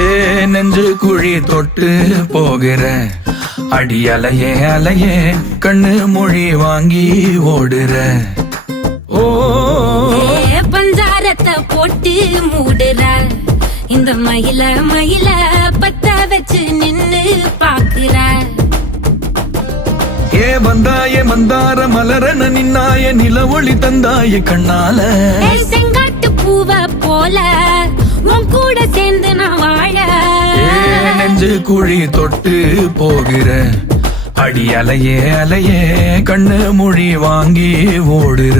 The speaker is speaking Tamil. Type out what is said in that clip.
ஏ நெஞ்சு குழி தொட்டு போகிற அடி அலையே அலையே கண்ணு மொழி வாங்கி ஓடுற. ஓ பஞ்சாரத்தை போட்டு மூடுற இந்த மயில மயில பத்த வச்சு நின்னு பாக்குற. ஏ வந்தாய மந்தார மலரன நின்னாய நில ஒளி தந்தாய கண்ணால. செங்காட்டு பூவ போல உன் கூட சேர்ந்து நான் வாழ. நெஞ்சு குழி தொட்டு போகிற அடி அலையே அலையே கண்ணு மொழி வாங்கி ஓடுற.